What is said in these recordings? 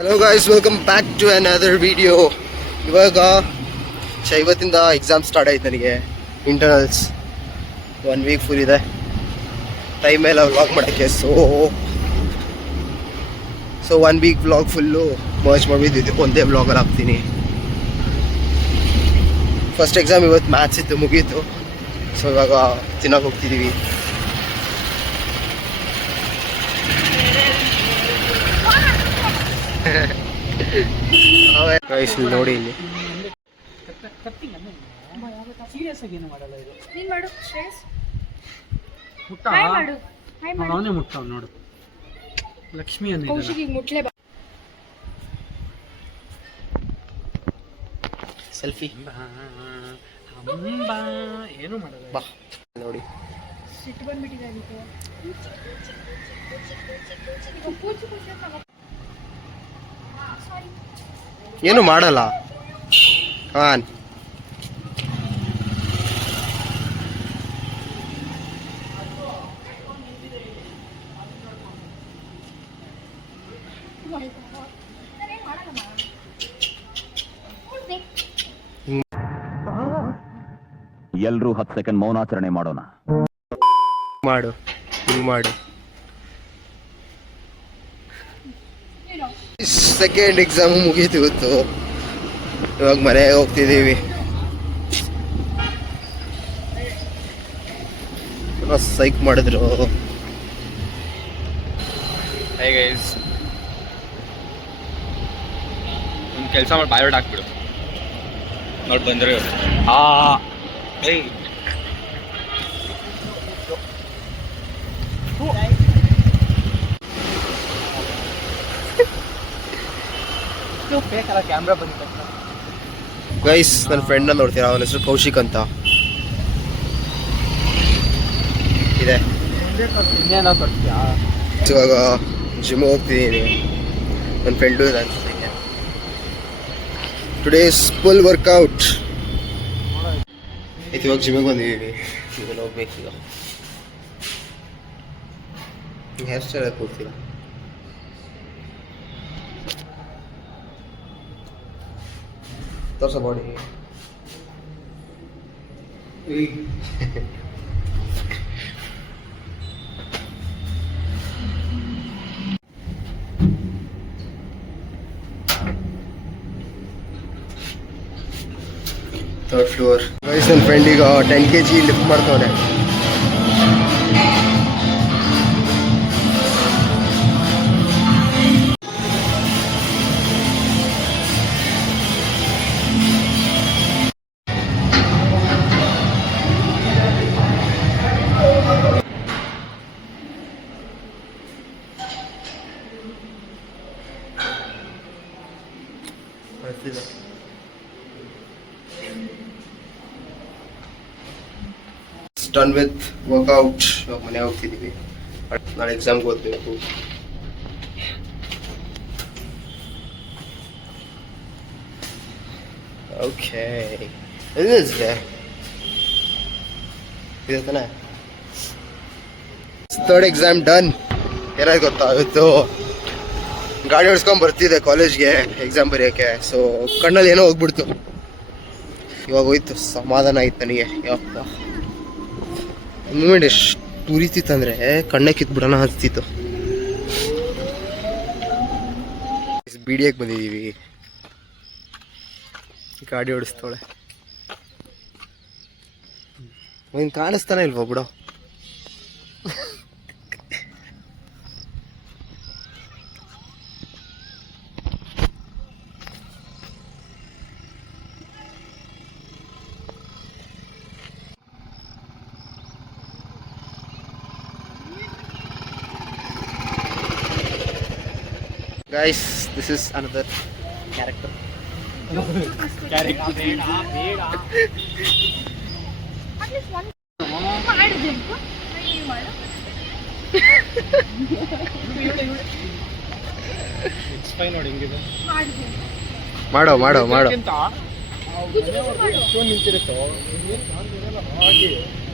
Hello guys, welcome back to another video. ಇವಾಗ ಇವತ್ತಿಂದ exam start ಆಯ್ತು ನನಗೆ. ಇಂಟರ್ನಲ್ಸ್ 1 ವೀಕ್ ಫುಲ್ ಇದೆ. ಟೈಮ್ ಎಲ್ಲ ವ್ಲಾಗ್ ಮಾಡೋಕ್ಕೆ. So 1 week vlog full merge ಮಾಡಿದ್ದು ಒಂದೇ ವ್ಲಾಗಲ್ಲಿ ಹಾಕ್ತೀನಿ. ಫಸ್ಟ್ ಎಕ್ಸಾಮ್ ಇವತ್ತು ಮ್ಯಾಥ್ಸ್ ಇತ್ತು, ಮುಗೀತು. ಸೊ ಇವಾಗ ತಿನ್ನೋಕೆ ಹೋಗ್ತಿದ್ದೀವಿ. ನೋಡಿ ಇಲ್ಲಿ ನೋಡು ಲಕ್ಷ್ಮಿ ಸೆಲ್ಫಿ ಏನು ಮಾಡಲ್ಲ. ಬಾ ನೋಡಿ, ಏನು ಮಾಡಲ್ಲ. ಹಾನ್ ಎಲ್ರೂ 10 ಸೆಕೆಂಡ್ ಮೌನಾಚರಣೆ ಮಾಡೋಣ. ಮಾಡು, ಹಿಂಗ್ ಮಾಡು. ಸೆಕೆಂಡ್ ಎಕ್ಸಾಮ್ ಮುಗೀತು ಇವತ್ತು. ಇವಾಗ ಮನೆಗೆ ಹೋಗ್ತಿದ್ದೀವಿ. ಸೈಕ್ ಮಾಡಿದ್ರು. ಹೇ ಗೈಸ್, ಒಂದು ಕೆಲಸ ಮಾಡಿ ಬಯೋಡ್ ಹಾಕ್ಬಿಡು. ನೋಡಿ ಬಂದ್ರೆ ಏಯ್ ಬೇಕಲ್ಲ ಕ್ಯಾಮ್ರಾ ಬಂದಿತ್ತು. ಗೈಸ್, ನನ್ನ ಫ್ರೆಂಡ್ನ ನೋಡ್ತೀರಾ, ಅವನ ಹೆಸರು ಕೌಶಿಕ್ ಅಂತ ಇದೆ. ಇನ್ನೇನೋ ಕೊಡ್ತೀಯಾ? ಇವಾಗ ಜಿಮ್ ಹೋಗ್ತಿದ್ದೀನಿ. ನನ್ನ ಫ್ರೆಂಡು ಇದೆ. Today is full workout. ಇದು ಇವಾಗ ಜಿಮ್ಮಿಗೆ ಬಂದಿದ್ದೀವಿ. ಈಗ ಹೋಗ್ಬೇಕೀಗ. ಹೇರ್ ಸ್ಟೈಲ್ ಹಾಕಿ ಹೋಗ್ತೀರಾ? ತೋರ್ಸ ಬಾಡಿ. Third floor. ಗೈಸ್, ನನ್ನ ಫ್ರೆಂಡ್ ಈಗ 10 kg ಲಿಫ್ಟ್ ಮಾಡ್ತವನೆ. Done with workout. ಇವಾಗ ಮನೆಗೆ ಹೋಗ್ತಿದ್ದೀವಿ. ನಾಳೆ ಎಕ್ಸಾಮ್ಗೆ ಓದಬೇಕು. ಓಕೆ, ಇದೆ ತಾನೆ. Third exam done. ಏನಾಯ್ತು ಗೊತ್ತಾ, ಇವತ್ತು ಗಾಡಿ ಓಡಿಸ್ಕೊಂಡು ಬರ್ತಿದ್ದೆ ಕಾಲೇಜ್ಗೆ ಎಕ್ಸಾಮ್ ಬರೆಯೋಕ್ಕೆ. ಸೊ ಕಣ್ಣಲ್ಲಿ ಏನೋ ಹೋಗ್ಬಿಡ್ತು. ಇವಾಗ ಹೋಯ್ತು, ಸಮಾಧಾನ ಆಯ್ತು ನನಗೆ. ಯಾವತ್ತ ಮೂಮೆಂಟ್ ಎಷ್ಟು ಉರಿತಿತ್ತಂದರೆ ಕಣ್ಣೇ ಕಿತ್ಬಿಡೋಣ ಅನಿಸ್ತಿತ್ತು. ಬಿಡಿಯಕ್ಕೆ ಬಂದಿದ್ದೀವಿ. ಗಾಡಿ ಓಡಿಸ್ತಾಳೆ. ಒಂದು ಕಾಣಿಸ್ತಾನೆ ಇಲ್ವಾ ಬಿಡೋ. Guys, this is another character. ಮಾಡೋ ಮಾಡೋ ಮಾಡೋ.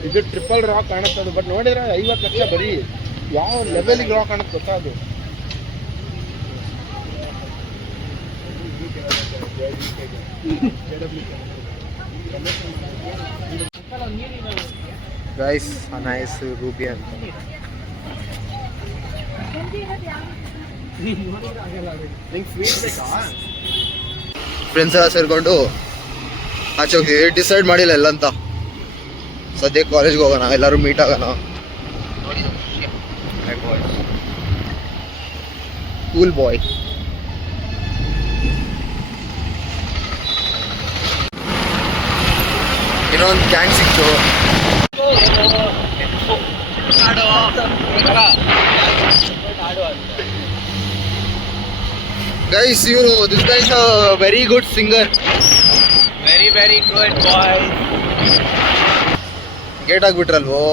ಇದು ಟ್ರಿಪಲ್ ರಾಕ್ ಕಾಣಿಸ್ತದೆ, ಬಟ್ ನೋಡಿದ್ರೆ 50 ಲಕ್ಷ ಬರೀ ಯಾವ ಲೆವೆಲ್ಗೆ ರಾ ಕಾಣುತ್ತೆ ಗೊತ್ತಾ ಅದು. ಗೈಸ್ ನೈಸ್ ರೂಬಿ ಅಂತ ಫ್ರೆಂಡ್ಸ್ ಎಲ್ಲ ಸೇರ್ಕೊಂಡು ಆಚೆ ಹೋಗ್ತೀವಿ. ಡಿಸೈಡ್ ಮಾಡಿಲ್ಲ ಎಲ್ಲ ಅಂತ. ಸದ್ಯಕ್ಕೆ ಕಾಲೇಜ್ಗೆ ಹೋಗೋಣ, ಎಲ್ಲರೂ ಮೀಟ್ ಆಗೋಣ. Cool boy. ಇನ್ನೊಂದು ಗ್ಯಾಂಗ್ ಸಿಕ್ತು. ಗೈಸ್ ಇವರು this guys very good singer. Very good boy. Gate ಆಗ್ಬಿಟ್ರಲ್ವೋ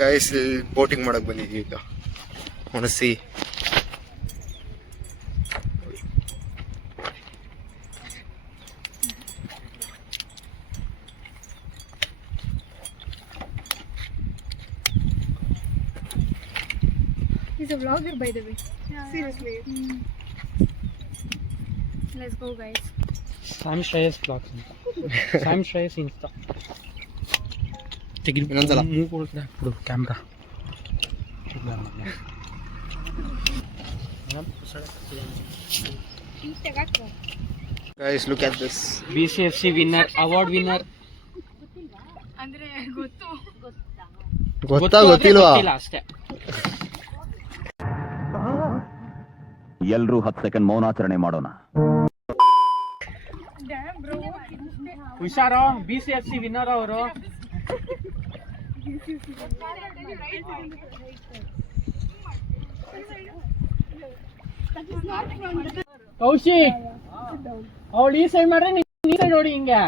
ಗೈಸ್. ಬೋಟಿಂಗ್ ಮಾಡಕ್ ಬಂದಿದ್ದೀವಿ ಈಗ. ಒಣಸಿ He's a vlogger, by the way. Seriously. Let's go, guys. Sam Shreyas blogs ಅಂತ. Sam Shreyas Insta. ತೆಗಿ ಇನ್ನೊಂದ್ಸಲ. ಬಿಡು camera. Guys look at this. BCFC winner, award winner. ಅಂದ್ರೆ ಗೊತ್ತು. ಗೊತ್ತಾ ಗೊತ್ತಿಲ್ವಾ? ಗೊತ್ತಿಲ್ಲ ಅಷ್ಟೇ. ಎಲ್ರೂ 10 ಸೆಕೆಂಡ್ ಮೌನಾಚರಣೆ ಮಾಡೋಣ. Damn, bro. ಹುಷಾರು, BCFC ವಿನ್ನರ್ ಅವರು. ಕೌಶಿಕ್ ಅವಳು ಈ ಸೈಡ್ ಮಾಡ್ರೆ ನೀನ್ ಈ ಸೈಡ್ ನೋಡಿ ಹಿಂಗೆ.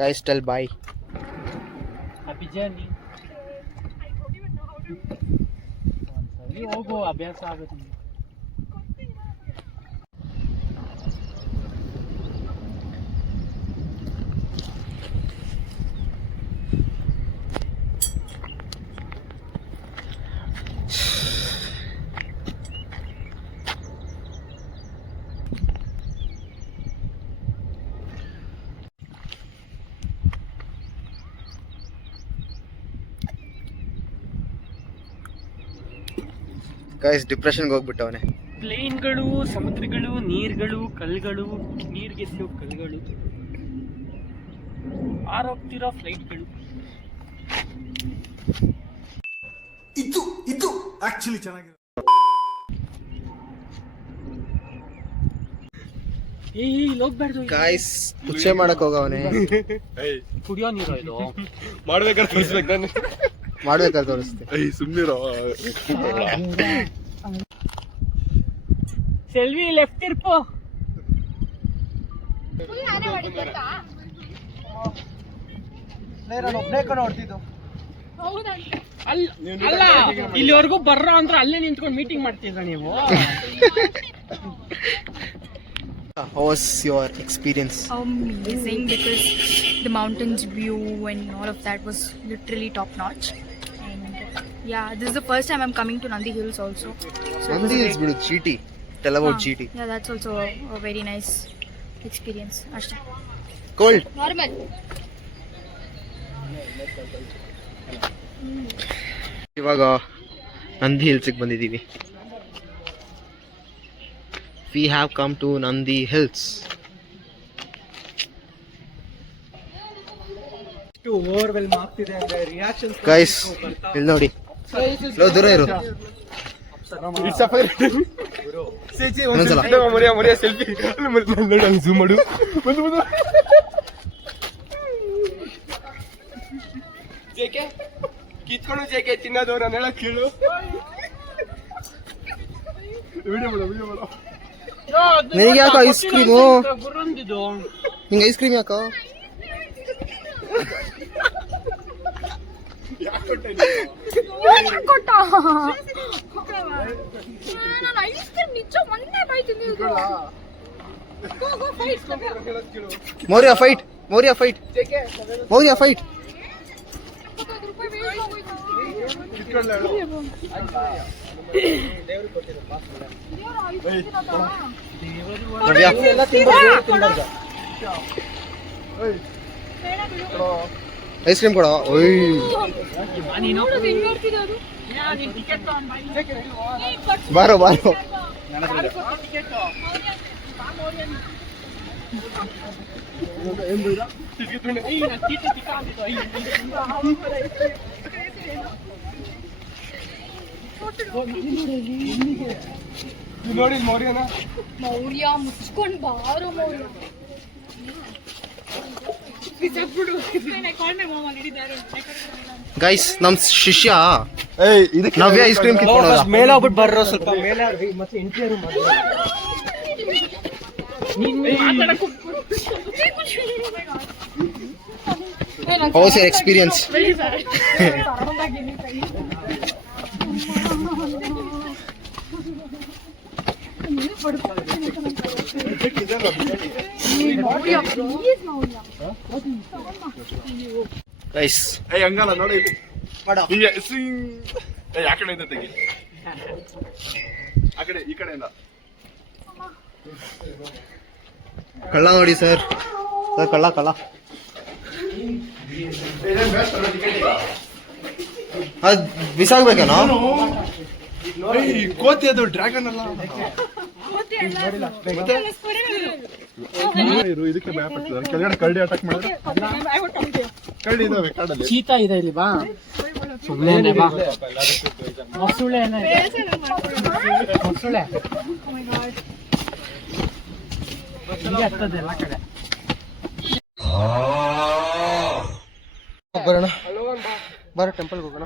Guys tell bye. Happy journey. ಒಂದ್ಸರಿ ಹೋಗು, ಅಭ್ಯಾಸ ಆಗುತ್ತೆ. ಗೈಸ್ ಡಿಪ್ರೆಷನ್ಗೆ ಹೋಗ್ಬಿಟ್ಟವನೆ. ಪ್ಲೇನ್ಗಳು, ಸಮುದ್ರಗಳು, ನೀರ್ಗಳು, ಕಲ್ಗಳು, ನೀರ್ಗೆದ್ದು ಕಲ್ಗಳು, ಹಾರೋಗ್ತಿರೋ ಫ್ಲೈಟ್ಗಳು. ಇದು ಆಕ್ಚುಲಿ ಚೆನ್ನಾಗಿದೆ. ಇಲ್ಲಿ ಹೋಗ್ಬಾರ್ದು. ಗೈಸ್ ಹುಚ್ಚೆ ಮಾಡಕ್ ಹೋಗವನೆ. ಕುಡಿಯೋ ನೀರು ಇದು. ಮಾಡ್ಬೇಕಾದ್ರೆ ತೋರಿಸ್ಬೇಕು ನಾನು. ಮಾಡ್ಬೇಕಾದ್ರೆ ತೋರಿಸ್ತೆ. ಸುಮ್ಮನಿರೋ. ಸೆಲ್ವಿ ಲೆಫ್ಟ್ ತಿರ್ಪು. ಅಲ್ಲ ಇಲ್ಲಿವರೆಗೂ ಬರ್ರೋ ಅಂದ್ರೆ ಅಲ್ಲೇ ನಿಂತ್ಕೊಂಡು ಮೀಟಿಂಗ್ ಮಾಡ್ತಿದ್ರ ನೀವು. How was your experience? Amazing, because the mountains view and all of that was literally top notch. And yeah, this is the first time I'm coming to Nandi Hills also. So it was Nandi is great. bidu GT. Tell about Ah, GT. Yeah, that's also a very nice experience. Ashta. Cold. Normal. ಇವಾಗ ನಂದಿ ಹಿಲ್ಸ್ಗೆ ಬಂದಿದ್ದೀವಿ. We have come to Nandi Hills. ಓವರ್ವೆಲ್ಮ್ ಆಗ್ತಿದೆ ಅಂದ್ರೆ reactions. Guys, ಇಲ್ಲಿ ನೋಡಿ. Low ದೂರ ಇರು. ಇನ್ನೊಂದ್ಸಲ. ಮರಿಯ selfie ನೋಡಿ, ಝೂಮ್ ಮಾಡು. ಜೇಕೆ ಕಿತ್ಕೊಂಡು ಜೇಕೆ ತಿನ್ನೋದು ನಾನು ಹೇಳಕ್ ಕೇಳು. ವಿಡಿಯೋ ಮಾಡು. ನಿನಗೆ ಯಾಕೋ ಐಸ್ ಕ್ರೀಮು? ಗುರಂದಿದು ನಿಂಗೆ ಐಸ್ ಕ್ರೀಮ್ ಯಾಕೋ? ಯಾಕೆ ಕೊಟ್ಟ ನಾನು ಐಸ್ ಕ್ರೀಮ್ ನಿಜ ಮೊನ್ನೆ ಬಾಯ್ತೀನಿ Maurya fight Maurya fight Maurya fight Navya ice cream ಕೊಡ ಓಯ್ ಬಾರೋ ಬಾರೋ ನೋಡಿ ಮೌರ್ಯನ ಮೌರ್ಯ ಮುಚ್ಕೊಂಡು ಬಾರೋ ಮೌರ್ಯ ಗೈಸ್ ನಮ್ ಶಿಷ್ಯ ನವ್ಯ ಐಸ್ ಕ್ರೀಮ್ ಕಿತ್ಕೊಂಡ ಮೇಲೆ ಹೋಗ್ಬಿಟ್ಟು ಬರ್ರೋ ಸ್ವಲ್ಪ ಮೇಲೆ ಮತ್ತೆ ಎಂಟ್ರಿಯರು ಹೌಸ್ ಎಕ್ಸ್ಪೀರಿಯನ್ಸ್ ಗೈಸ್ ಹಂಗಲ್ಲ ನೋಡಿ ಇಲ್ಲಿ ಹಿಂಗೆ ಆ ಕಡೆಯಿಂದ ತೆಗಿ ಆ ಕಡೆ ಈ ಕಡೆಯಿಂದ ಕಳ್ಳ ನೋಡಿ ಸರ್ ಕಳ್ಳ ಕಳ್ಳ ಅದ್ ಬಿಸಾಕ್ಬೇಕೇನೋ ಕೋತಿ ಅದು ಡ್ರ್ಯಾಗನ್ ಅಲ್ಲ ಇದಕ್ಕೆ ಮ್ಯಾಪ್ ಹಾಕ್ತಿದ್ದಾರೆ ಕೆಳಗಡೆ ಕರಡಿ ಅಟ್ಯಾಕ್ ಮಾಡಿದ್ರೆ ಕರಡಿ ಇದಾವೆ ಕಾಡಲ್ಲಿ ಚೀತಾ ಇದೆ ಇಲ್ಲಿ ಬಾ ಸುಳ್ಳೆನೆ ಬಾ ಮೊಸುಳೆ ಮೊಸುಳೆ ಇಲ್ಲಿ ಆಗ್ತದೆ ಎಲ್ಲ ಕಡೆ ಬರೋಣ ಬಾರ ಟೆಂಪಲ್ಗೆ ಹೋಗೋಣ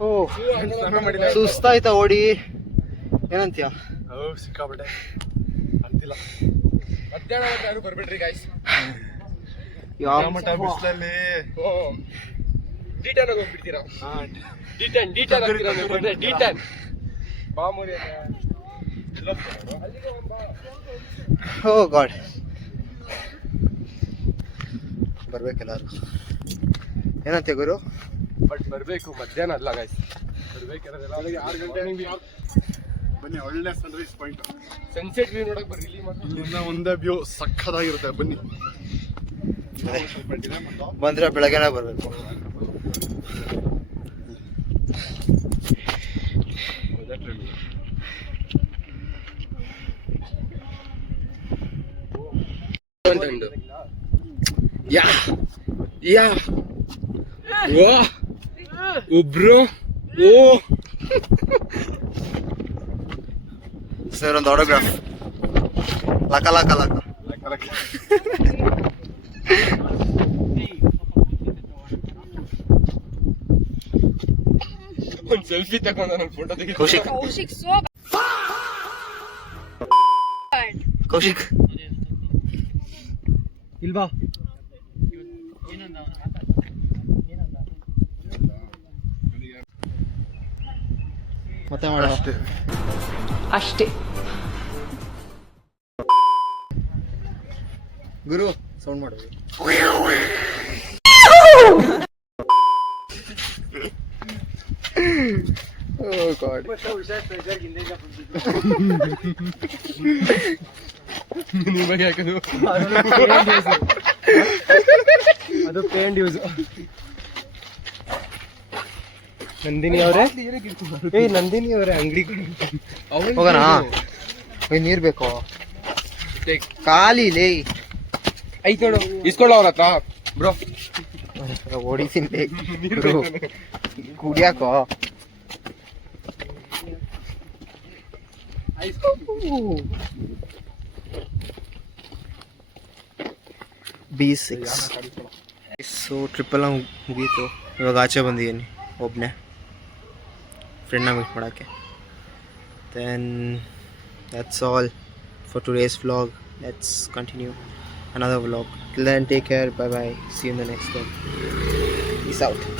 ಓ ಸುಸ್ತಾಯ್ತಾ ಓಡಿ ಏನಂತೀಯ ಸಿಕ್ಕಾಬಿಟ್ಟೆ ಅಂತಿಲ್ಲ ಮಧ್ಯಾಹ್ನ ಯಾರು ಬರ್ಬೇಡ್ರಿ ಗಾಯ್ಸ್ ಯಾವ ಮಠ ಬಿಸಿಲಲ್ಲಿ ಡಿಟನ್ ಹೋಗ್ಬಿಡ್ತೀರಾ ಡಿಟನ್ ಬಾಮೂರಿ ಓ ಗಾಡ್ ಬರ್ಬೇಕೆಲ್ಲರೂ ಏನಂತೆ ಗುರು ಬಟ್ ಬರ್ಬೇಕು ಮಧ್ಯಾಹ್ನ ಅಲ್ಲ ಗಾಯ್ಸ್ ಬರ್ಬೇಕಿರೋದೆಲ್ಲ 6 ಗಂಟೆ ಬನ್ನಿ ಒಳ್ಳೆ ಸನ್ರೈಸ್ ಪಾಯಿಂಟ್ ಸನ್ಸೆಟ್ ವ್ಯೂ ನೋಡಕ್ ಬರ್ರಿ ಇಲ್ಲಿ ಇಲ್ಲಿಂದ ಒಂದೇ ವ್ಯೂ ಸಕ್ಕತ್ತಾಗಿರುತ್ತೆ ಬನ್ನಿ ಬಂದ್ರೆ ಬೆಳಗ್ಗೆನೇ ಬರ್ಬೇಕು ಯಾ ಯಾ ವಾ ಬ್ರೋ ಓ ಸರ್ ಒಂದು ಆಟೋಗ್ರಾಫ್ ಲಕ ಲಕ ಲಕ ಒಂದು ಸೆಲ್ಫಿ ತಗೊಂಡ ನನ್ನ ಫೋಟೋ ತೆಗಿ ಕೌಶಿಕ್ ಕೌಶಿಕ್ ಸೋ ಕೌಶಿಕ್ ಇಲ್ವಾ ಮತ್ತೆ ಮಾಡ ಅಷ್ಟೇ ಗುರು ಸೌಂಡ್ ಮಾಡೋದು ಓ ಗಾಡ್ ನಿಮಗೆ ಯಾಕದು ಅದು ಪೇಂಡ್ ಯೂಸ್ ನಂದಿನಿ ಅವರೇ ನಂದಿನಿ ಅವರೇ ಅಂಗಡಿ ಹೋಗೋಣ ನೀರ್ ಬೇಕು ಖಾಲಿ ಲೇ ಐತ್ ನೋಡು ಇಸ್ಕೊಳ್ಳೋ ಅವ್ರ ಹತ್ರ ಬ್ರೋ ಹೊಡಿತೀನಿ ಕುಡಿಯಾಕೋ B6 ಸೊ ಟ್ರಿಪ್ ಎಲ್ಲ ಮುಗೀತು ಇವಾಗ ಆಚೆ ಬಂದಿದ್ದೀನಿ ಒಬ್ಬನೇ ಫ್ರೆಂಡ್ನ ಮೀಟ್ ಮಾಡೋಕ್ಕೆ then that's all for today's vlog. Let's continue another vlog. Till then, take care. Bye bye. See you in the next one. Peace. Piece out.